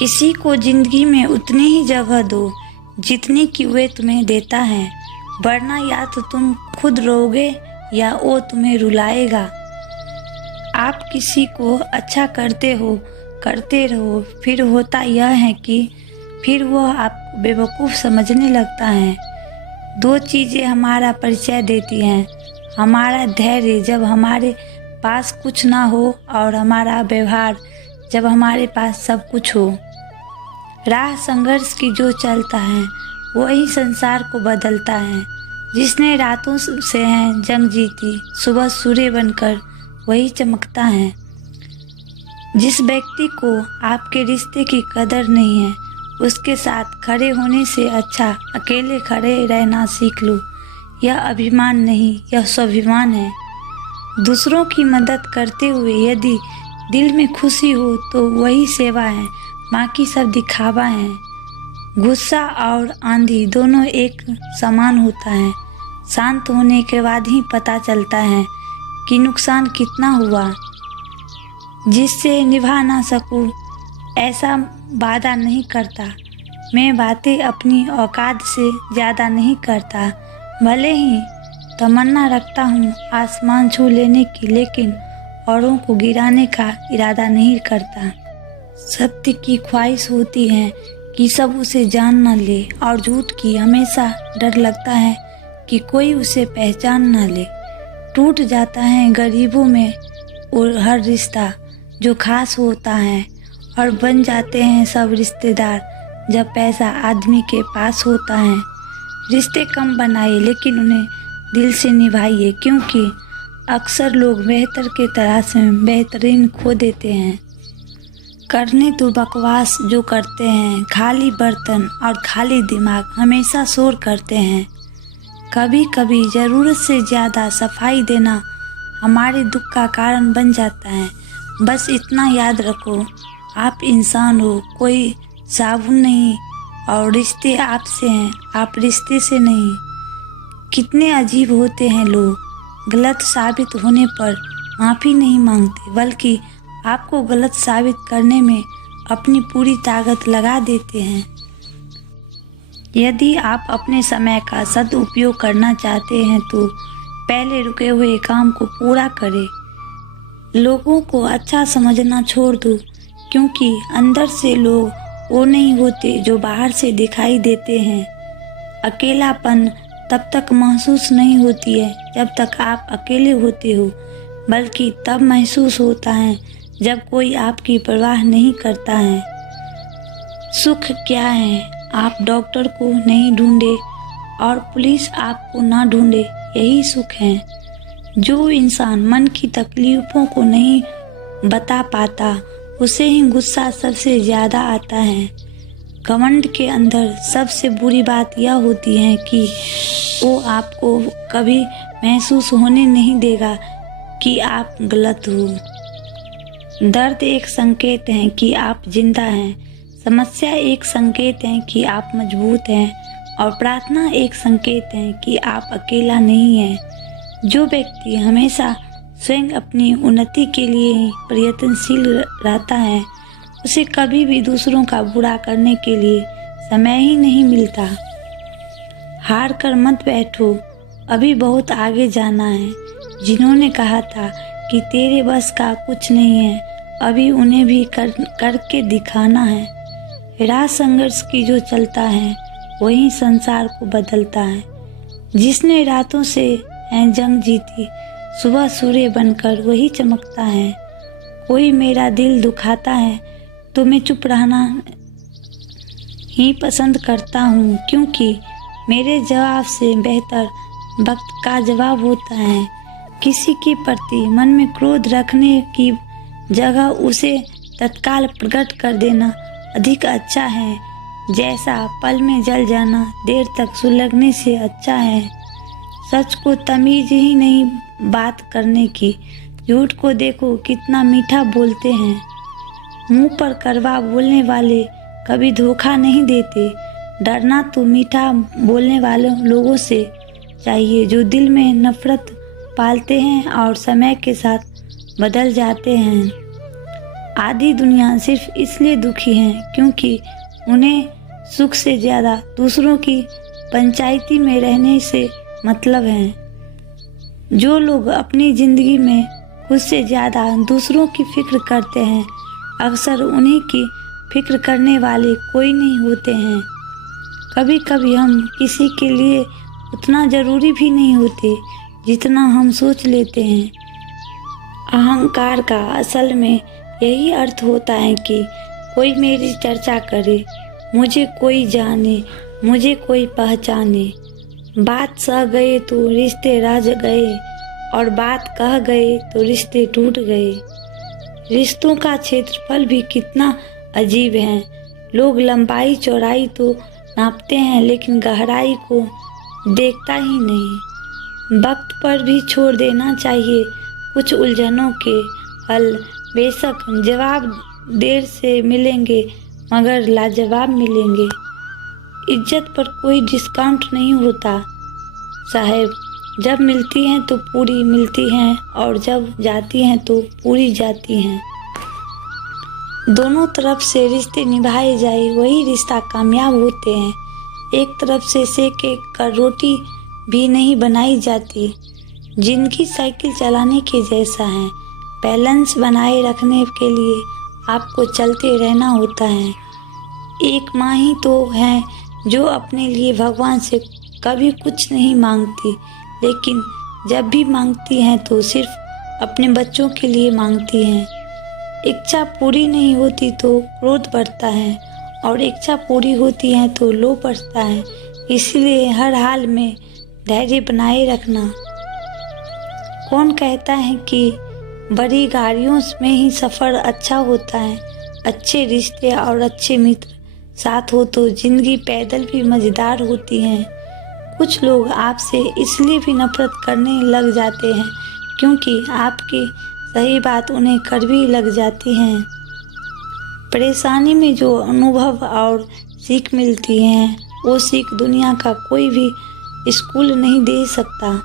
किसी को जिंदगी में उतनी ही जगह दो जितनी कि वे तुम्हें देता है, वरना या तो तुम खुद रोओगे या वो तुम्हें रुलाएगा। आप किसी को अच्छा करते रहो, फिर होता यह है कि फिर वह आपको बेवकूफ़ समझने लगता है। दो चीज़ें हमारा परिचय देती हैं, हमारा धैर्य जब हमारे पास कुछ ना हो और हमारा व्यवहार जब हमारे पास सब कुछ हो। राह संघर्ष की जो चलता है वही संसार को बदलता है। जिसने रातों से है जंग जीती, सुबह सूर्य बनकर वही चमकता है। जिस व्यक्ति को आपके रिश्ते की कदर नहीं है, उसके साथ खड़े होने से अच्छा अकेले खड़े रहना सीख लो। यह अभिमान नहीं, यह स्वाभिमान है। दूसरों की मदद करते हुए यदि दिल में खुशी हो तो वही सेवा है, बाकी सब दिखावा है। गुस्सा और आंधी दोनों एक समान होता है। शांत होने के बाद ही पता चलता है कि नुकसान कितना हुआ। जिससे निभा ना सकूं ऐसा वादा नहीं करता। मैं बातें अपनी औकात से ज़्यादा नहीं करता। भले ही तमन्ना रखता हूँ आसमान छू लेने की, लेकिन औरों को गिराने का इरादा नहीं करता। सत्य की ख्वाहिश होती है कि सब उसे जान न ले, और झूठ की हमेशा डर लगता है कि कोई उसे पहचान न ले। टूट जाता है गरीबों में और हर रिश्ता जो खास होता है, और बन जाते हैं सब रिश्तेदार जब पैसा आदमी के पास होता है। रिश्ते कम बनाइए लेकिन उन्हें दिल से निभाइए, क्योंकि अक्सर लोग बेहतर के तलाश में बेहतरीन खो देते हैं। करने तो बकवास जो करते हैं, खाली बर्तन और खाली दिमाग हमेशा शोर करते हैं। कभी कभी ज़रूरत से ज़्यादा सफाई देना हमारे दुख का कारण बन जाता है। बस इतना याद रखो, आप इंसान हो, कोई साबुन नहीं, और रिश्ते आपसे हैं, आप रिश्ते से नहीं। कितने अजीब होते हैं लोग, गलत साबित होने पर माफ़ी नहीं मांगते, बल्कि आपको गलत साबित करने में अपनी पूरी ताकत लगा देते हैं। यदि आप अपने समय का सदुपयोग करना चाहते हैं तो पहले रुके हुए काम को पूरा करें। लोगों को अच्छा समझना छोड़ दो, क्योंकि अंदर से लोग वो नहीं होते जो बाहर से दिखाई देते हैं। अकेलापन तब तक महसूस नहीं होती है जब तक आप अकेले होते हो, बल्कि तब महसूस होता है जब कोई आपकी परवाह नहीं करता है। सुख क्या है, आप डॉक्टर को नहीं ढूंढे और पुलिस आपको ना ढूंढे, यही सुख है। जो इंसान मन की तकलीफों को नहीं बता पाता, उसे ही गुस्सा सबसे ज़्यादा आता है। घमंड के अंदर सबसे बुरी बात यह होती है कि वो आपको कभी महसूस होने नहीं देगा कि आप गलत हो। दर्द एक संकेत है कि आप जिंदा हैं, समस्या एक संकेत है कि आप मजबूत हैं, और प्रार्थना एक संकेत है कि आप अकेला नहीं हैं। जो व्यक्ति हमेशा स्वयं अपनी उन्नति के लिए ही प्रयत्नशील रहता है, उसे कभी भी दूसरों का बुरा करने के लिए समय ही नहीं मिलता। हार कर मत बैठो, अभी बहुत आगे जाना है। जिन्होंने कहा था कि तेरे बस का कुछ नहीं है, अभी उन्हें भी करके दिखाना है। राह संघर्ष की जो चलता है वही संसार को बदलता है। जिसने रातों से है जंग जीती, सुबह सूर्य बनकर वही चमकता है। कोई मेरा दिल दुखाता है तो मैं चुप रहना ही पसंद करता हूँ, क्योंकि मेरे जवाब से बेहतर वक्त का जवाब होता है। किसी के प्रति मन में क्रोध रखने की जगह उसे तत्काल प्रकट कर देना अधिक अच्छा है। जैसा पल में जल जाना देर तक सुलगने से अच्छा है। सच को तमीज ही नहीं बात करने की। झूठ को देखो कितना मीठा बोलते हैं। मुंह पर कड़वा बोलने वाले कभी धोखा नहीं देते। डरना तो मीठा बोलने वाले लोगों से चाहिए जो दिल में नफरत पालते हैं और समय के साथ बदल जाते हैं। आधी दुनिया सिर्फ इसलिए दुखी है क्योंकि उन्हें सुख से ज़्यादा दूसरों की पंचायती में रहने से मतलब है। जो लोग अपनी ज़िंदगी में खुद से ज़्यादा दूसरों की फिक्र करते हैं, अक्सर उन्हीं की फिक्र करने वाले कोई नहीं होते हैं। कभी कभी हम किसी के लिए उतना ज़रूरी भी नहीं होते जितना हम सोच लेते हैं। अहंकार का असल में यही अर्थ होता है कि कोई मेरी चर्चा करे, मुझे कोई जाने, मुझे कोई पहचाने। बात सह गए तो रिश्ते रह गए और बात कह गए तो रिश्ते टूट गए। रिश्तों का क्षेत्रफल भी कितना अजीब है। लोग लंबाई चौड़ाई तो नापते हैं लेकिन गहराई को देखता ही नहीं। वक्त पर भी छोड़ देना चाहिए कुछ उलझनों के हल। बेशक जवाब देर से मिलेंगे मगर लाजवाब मिलेंगे। इज्जत पर कोई डिस्काउंट नहीं होता साहब। जब मिलती हैं तो पूरी मिलती हैं और जब जाती हैं तो पूरी जाती हैं। दोनों तरफ से रिश्ते निभाए जाए वही रिश्ता कामयाब होते हैं। एक तरफ से सेके कर रोटी भी नहीं बनाई जाती। जिंदगी साइकिल चलाने के जैसा है। बैलेंस बनाए रखने के लिए आपको चलते रहना होता है। एक माँ ही तो है जो अपने लिए भगवान से कभी कुछ नहीं मांगती, लेकिन जब भी मांगती हैं तो सिर्फ अपने बच्चों के लिए मांगती हैं। इच्छा पूरी नहीं होती तो क्रोध बढ़ता है और इच्छा पूरी होती है तो लोभ बढ़ता है। इसलिए हर हाल में धैर्य बनाए रखना। कौन कहता है कि बड़ी गाड़ियों में ही सफ़र अच्छा होता है। अच्छे रिश्ते और अच्छे मित्र साथ हो तो जिंदगी पैदल भी मज़ेदार होती है। कुछ लोग आपसे इसलिए भी नफरत करने लग जाते हैं क्योंकि आपकी सही बात उन्हें कड़वी लग जाती है। परेशानी में जो अनुभव और सीख मिलती है वो सीख दुनिया का कोई भी स्कूल नहीं दे सकता।